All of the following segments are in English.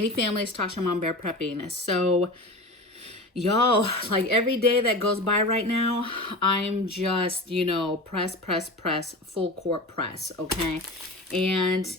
Hey family, it's Tasha, Mom Bear Prepping. So, y'all, like every day that goes by right now, I'm just, press, full court press, okay? And,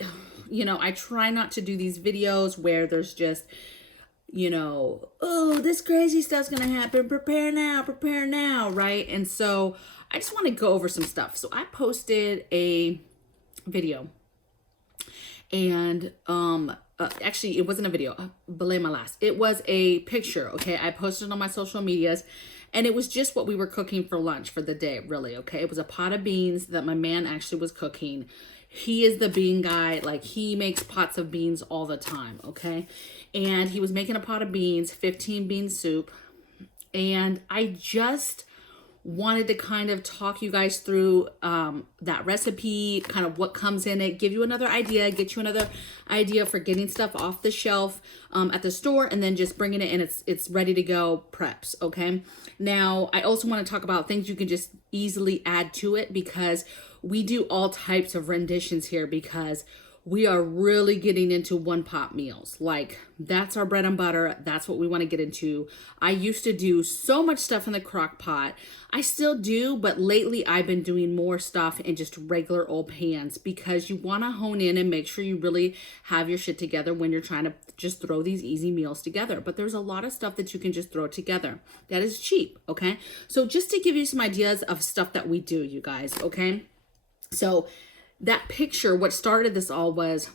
I try not to do these videos where there's just, oh, this crazy stuff's gonna happen, prepare now, right? And so I just want to go over some stuff. So I posted a video and actually it wasn't a video, belay my last, it was a picture, okay? I posted it on my social medias, and it was just what we were cooking for lunch for the day, really, okay? It was a pot of beans that my man actually was cooking. He is the bean guy, like he makes pots of beans all the time, okay? And he was making a pot of beans, 15 bean soup, and I just wanted to kind of talk you guys through that recipe, kind of what comes in it, give you another idea, get you another idea for getting stuff off the shelf at the store, and then just bringing it in. It's ready to go preps, okay? Now, I also want to talk about things you can just easily add to it, because we do all types of renditions here, because we are really getting into one pot meals. Like, that's our bread and butter. That's what we want to get into. I used to do so much stuff in the crock pot. I still do, but lately I've been doing more stuff in just regular old pans, because you want to hone in and make sure you really have your shit together when you're trying to just throw these easy meals together. But there's a lot of stuff that you can just throw together that is cheap, okay? So just to give you some ideas of stuff that we do, you guys, okay? So that picture, what started this all was,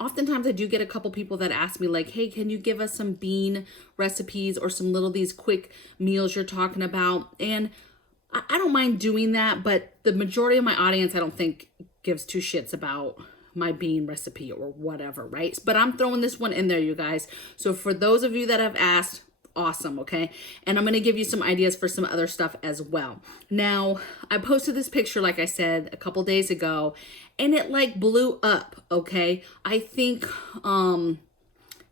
oftentimes I do get a couple people that ask me like, hey, can you give us some bean recipes or some little these quick meals you're talking about? And I don't mind doing that, but the majority of my audience, I don't think gives two shits about my bean recipe or whatever, right? But I'm throwing this one in there, you guys. So for those of you that have asked, awesome, okay? And I'm going to give you some ideas for some other stuff as well. Now, I posted this picture, like I said, a couple days ago, and it like blew up, okay? I think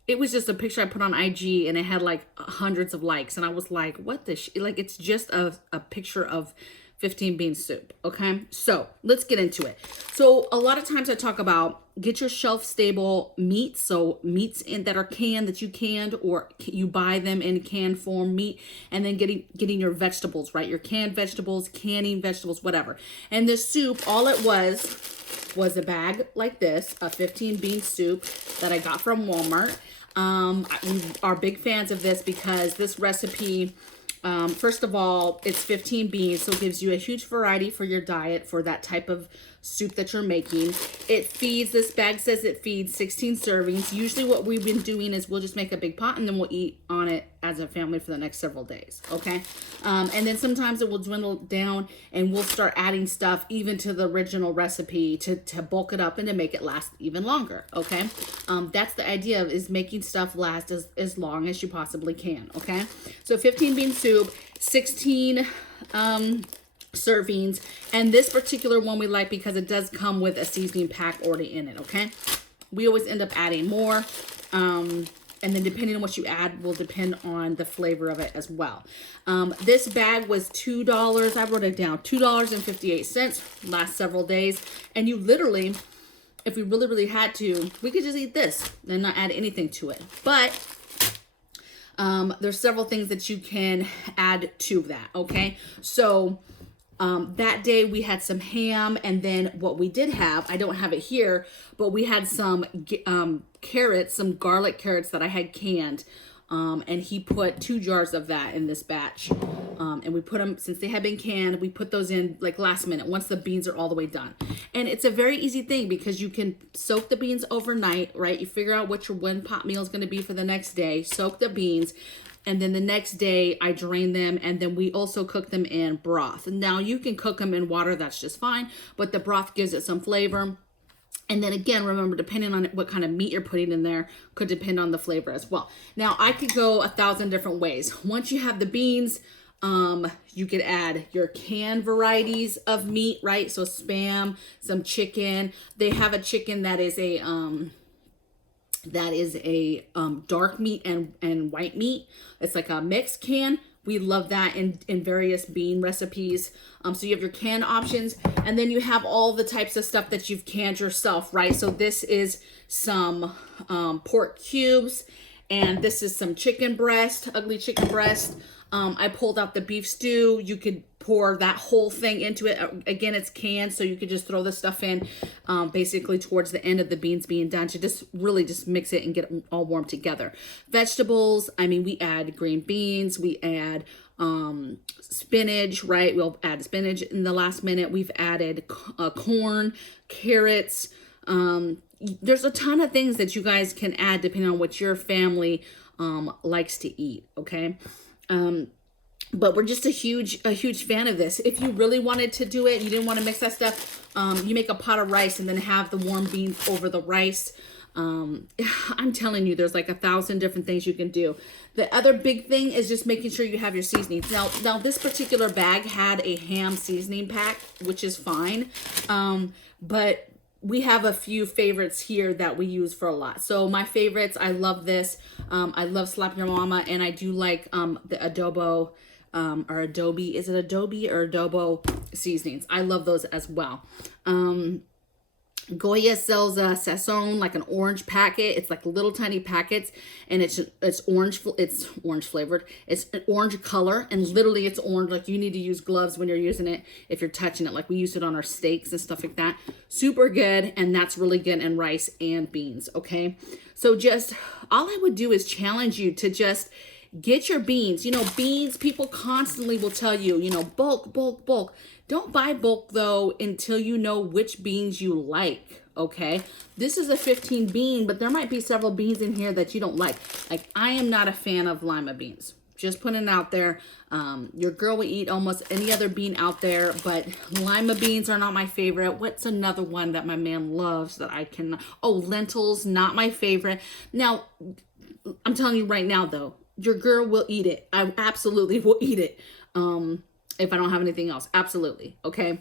it was just a picture I put on IG, and it had like hundreds of likes, and I was like, what the like, it's just a picture of 15 bean soup, okay? So let's get into it. So a lot of times I talk about get your shelf stable meats, so meats that are canned, that you canned, or you buy them in canned form meat, and then getting your vegetables, right? Your canned vegetables, canning vegetables, whatever. And this soup, all it was a bag like this, a 15 bean soup that I got from Walmart. We are big fans of this because this recipe, first of all, it's 15 beans, so it gives you a huge variety for your diet for that type of soup that you're making. It feeds, this bag says it feeds 16 servings. Usually what we've been doing is we'll just make a big pot and then we'll eat on it as a family for the next several days, okay? And then sometimes it will dwindle down and we'll start adding stuff even to the original recipe to bulk it up and to make it last even longer, okay? That's the idea, is making stuff last as long as you possibly can, okay? So 15 bean soup, 16 servings, and this particular one we like because it does come with a seasoning pack already in it, okay? We always end up adding more, and then depending on what you add will depend on the flavor of it as well. This bag was $2. I wrote it down, $2.58, last several days. And you literally, if we really had to, we could just eat this and not add anything to it. But there's several things that you can add to that, okay? So that day we had some ham, and then what we did have, I don't have it here, but we had some carrots, some garlic carrots that I had canned, and he put 2 jars of that in this batch, and we put them, since they had been canned, we put those in like last minute once the beans are all the way done. And it's a very easy thing because you can soak the beans overnight, right? You figure out what your one pot meal is going to be for the next day, soak the beans, and then the next day I drain them, and then we also cook them in broth. Now you can cook them in water, that's just fine, but the broth gives it some flavor. And then again, remember, depending on what kind of meat you're putting in there could depend on the flavor as well. Now I could go 1,000 different ways. Once you have the beans, you could add your canned varieties of meat, right? So Spam, some chicken. They have a chicken that is a dark meat and white meat. It's like a mixed can. We love that in various bean recipes. So you have your canned options, and then you have all the types of stuff that you've canned yourself, right? So this is some pork cubes, and this is some chicken breast, ugly chicken breast. I pulled out the beef stew. You could pour that whole thing into it. Again, it's canned, so you could just throw this stuff in basically towards the end of the beans being done to just really just mix it and get it all warm together. Vegetables, I mean, we add green beans, we add spinach, right? We'll add spinach in the last minute. We've added corn, carrots. There's a ton of things that you guys can add depending on what your family likes to eat, okay? But we're just a huge fan of this. If you really wanted to do it, you didn't want to mix that stuff, you make a pot of rice and then have the warm beans over the rice. I'm telling you, there's like 1,000 different things you can do. The other big thing is just making sure you have your seasonings. Now this particular bag had a ham seasoning pack, which is fine. But we have a few favorites here that we use for a lot. So my favorites, I love this. I love Slap Your Mama, and I do like the adobo or adobe. Is it adobe or adobo seasonings? I love those as well. Goya sells a Sazon, like an orange packet. It's like little tiny packets, and it's orange flavored. It's an orange color, and literally it's orange. Like, you need to use gloves when you're using it if you're touching it. Like, we use it on our steaks and stuff like that. Super good, and that's really good in rice and beans, okay? So just, all I would do is challenge you to just get your beans. You know, beans, people constantly will tell you, you know, bulk, bulk, bulk. Don't buy bulk, though, until you know which beans you like, okay? This is a 15 bean, but there might be several beans in here that you don't like. Like, I am not a fan of lima beans. Just putting it out there. Your girl will eat almost any other bean out there, but lima beans are not my favorite. What's another one that my man loves that I can... Oh, lentils, not my favorite. Now, I'm telling you right now, though, your girl will eat it. I absolutely will eat it. If I don't have anything else, absolutely, okay?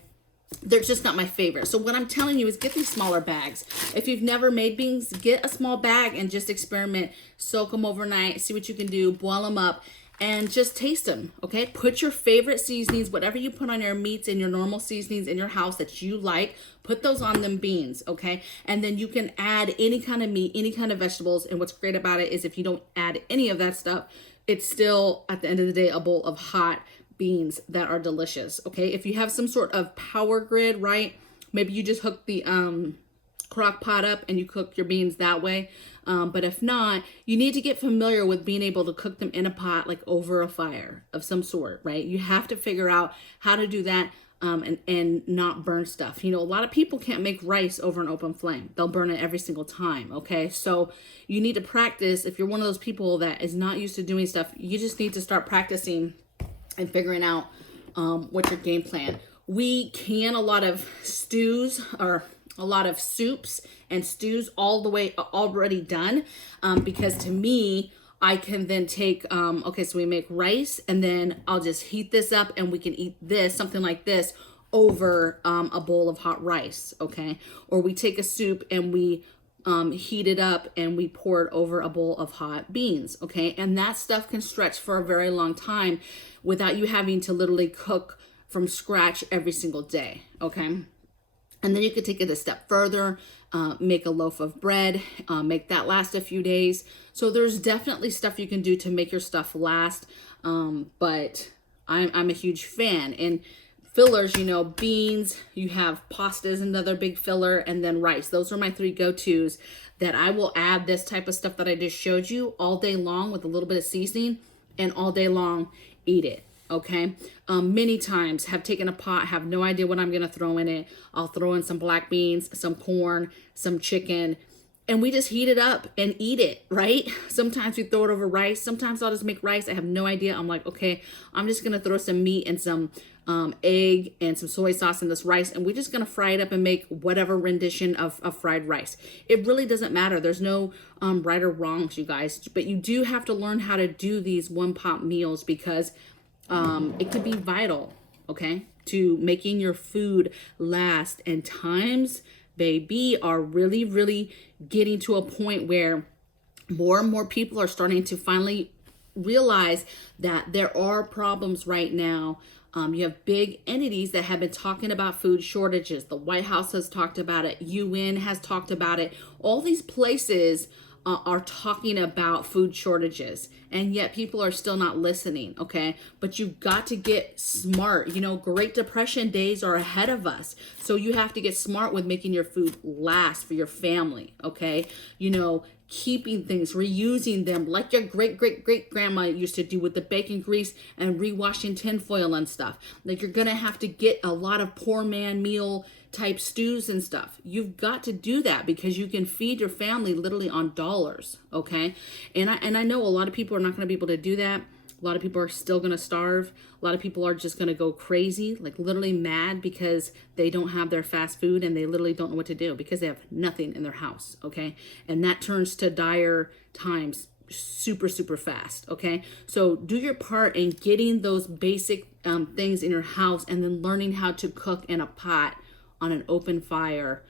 They're just not my favorite. So what I'm telling you is get these smaller bags. If you've never made beans, get a small bag and just experiment. Soak them overnight, see what you can do, boil them up, and just taste them, okay? Put your favorite seasonings, whatever you put on your meats and your normal seasonings in your house that you like, put those on them beans, okay? And then you can add any kind of meat, any kind of vegetables, and what's great about it is if you don't add any of that stuff, it's still, at the end of the day, a bowl of hot beans that are delicious, okay? If you have some sort of power grid, right? Maybe you just hook the crock pot up and you cook your beans that way. But if not, you need to get familiar with being able to cook them in a pot, like over a fire of some sort, right? You have to figure out how to do that and not burn stuff. You know, a lot of people can't make rice over an open flame. They'll burn it every single time, okay? So you need to practice. If you're one of those people that is not used to doing stuff, you just need to start practicing and figuring out what's your game plan. We can a lot of stews or a lot of soups and stews all the way already done because to me, I can then take, okay, so we make rice and then I'll just heat this up and we can eat this, something like this, over a bowl of hot rice, okay? Or we take a soup and we heat it up and we pour it over a bowl of hot beans, okay? And that stuff can stretch for a very long time without you having to literally cook from scratch every single day, okay? And then you could take it a step further, make a loaf of bread, make that last a few days. So there's definitely stuff you can do to make your stuff last, but I'm a huge fan. And fillers, you know, beans, you have pasta is another big filler, and then rice. Those are my three go-tos that I will add this type of stuff that I just showed you all day long with a little bit of seasoning, and all day long eat it, okay? Many times have taken a pot, have no idea what I'm gonna throw in it. I'll throw in some black beans, some corn, some chicken, and we just heat it up and eat it, right? Sometimes we throw it over rice. Sometimes I'll just make rice. I have no idea. I'm like, okay, I'm just gonna throw some meat and some egg and some soy sauce in this rice, and we're just gonna fry it up and make whatever rendition of fried rice. It really doesn't matter. There's no right or wrongs, you guys, but you do have to learn how to do these one-pot meals because it can be vital, okay, to making your food last. And times, baby, are really, really getting to a point where more and more people are starting to finally realize that there are problems right now. You have big entities that have been talking about food shortages. The White House has talked about it. UN has talked about it. All these places are talking about food shortages, and yet people are still not listening, okay? But you've got to get smart. You know, Great Depression days are ahead of us. So you have to get smart with making your food last for your family, okay? You know, keeping things, reusing them like your great grandma used to do with the bacon grease and rewashing tinfoil and stuff. Like, you're gonna have to get a lot of poor man meal type stews and stuff. You've got to do that because you can feed your family literally on dollars, okay? And I know a lot of people are not going to be able to do that. A lot of people are still going to starve. A lot of people are just going to go crazy, like literally mad because they don't have their fast food and they literally don't know what to do because they have nothing in their house, okay? And that turns to dire times super fast, okay? So do your part in getting those basic things in your house and then learning how to cook in a pot on an open fire,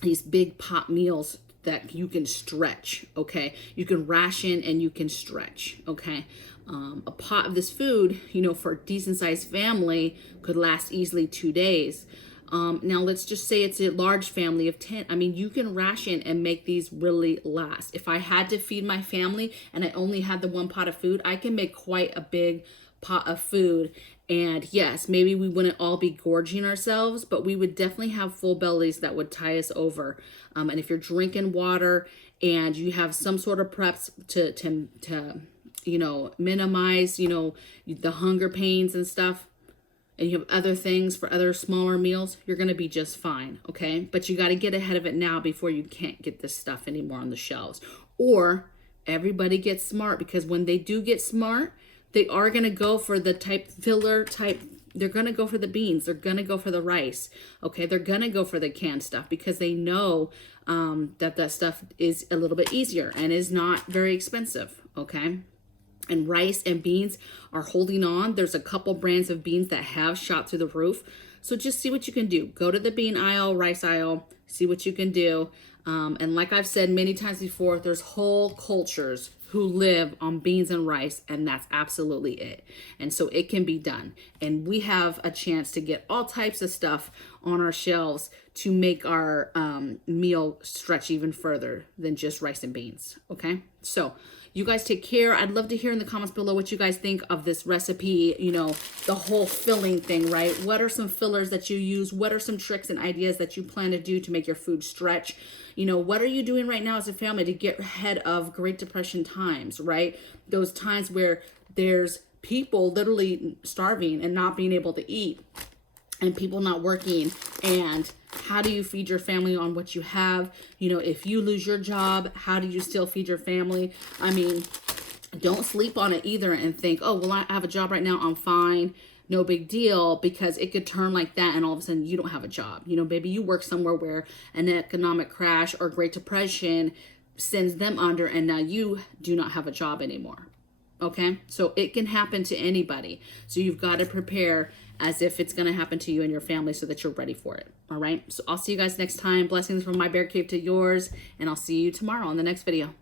these big pot meals that you can stretch, okay? You can ration and you can stretch, okay? A pot of this food, you know, for a decent sized family could last easily 2 days. Now let's just say it's a large family of 10. I mean, you can ration and make these really last. If I had to feed my family and I only had the one pot of food, I can make quite a big pot of food. And yes, maybe we wouldn't all be gorging ourselves, but we would definitely have full bellies that would tie us over. And if you're drinking water and you have some sort of preps to you know, minimize, you know, the hunger pains and stuff, and you have other things for other smaller meals, you're going to be just fine, okay? But you got to get ahead of it now before you can't get this stuff anymore on the shelves. Or everybody gets smart, because when they do get smart, they are going to go for the filler type. They're going to go for the beans. They're going to go for the rice. Okay. They're going to go for the canned stuff because they know that stuff is a little bit easier and is not very expensive. Okay. And rice and beans are holding on. There's a couple brands of beans that have shot through the roof. So just see what you can do. Go to the bean aisle, rice aisle, see what you can do. And like I've said many times before, there's whole cultures who live on beans and rice, and that's absolutely it. And so it can be done. And we have a chance to get all types of stuff on our shelves to make our meal stretch even further than just rice and beans, okay? So you guys take care. I'd love to hear in the comments below what you guys think of this recipe, you know, the whole filling thing, right? What are some fillers that you use? What are some tricks and ideas that you plan to do to make your food stretch? You know, what are you doing right now as a family to get ahead of Great Depression times, right? Those times where there's people literally starving and not being able to eat, and people not working. And how do you feed your family on what you have? You know, if you lose your job, how do you still feed your family? I mean, don't sleep on it either and think, oh, well, I have a job right now, I'm fine, no big deal, because it could turn like that and all of a sudden you don't have a job. You know, maybe you work somewhere where an economic crash or Great Depression sends them under and now you do not have a job anymore. Okay, so it can happen to anybody. So you've got to prepare as if it's going to happen to you and your family so that you're ready for it. All right, so I'll see you guys next time. Blessings from my bear cave to yours, and I'll see you tomorrow on the next video.